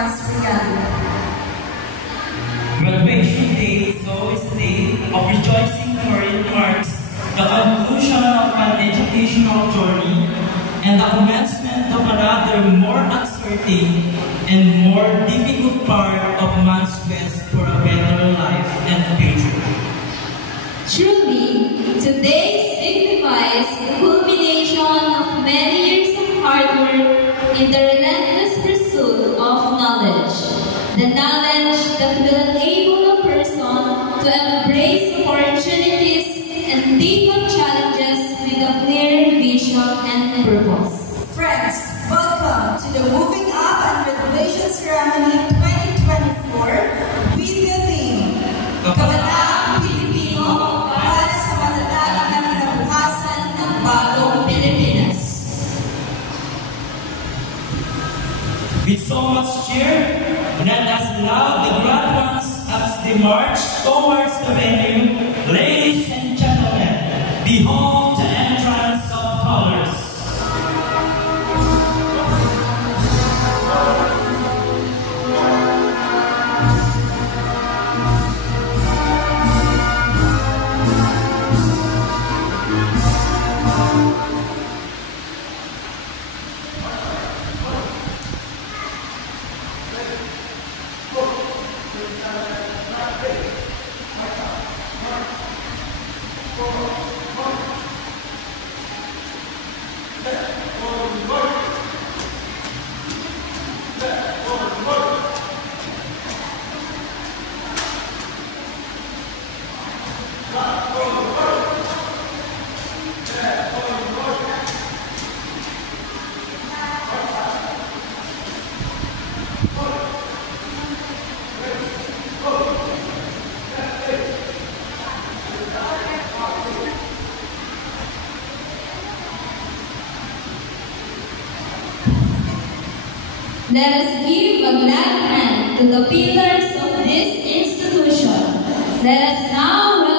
Franz Brigado. Graduation Day is always a day of rejoicing, for it marks the conclusion of an educational journey and the commencement of another more uncertain and more difficult part of man's quest for a better life and future. Truly, today signifies the culmination of many years of hard work in the relentless pursuit of knowledge. The knowledge that will enable a person to embrace opportunities and take on challenges with a clear vision and purpose. Friends, welcome to the Moving Up and Graduation Ceremony 2024 with the theme, Kabataang Pilipino para sa matatag na kinabukasan ng bagong Pilipinas. With so much cheer, let us love the graduates as they march towards the venue. Ladies and gentlemen, behold the entrance of colors. Let us give a glad hand to the pillars of this institution. Let us now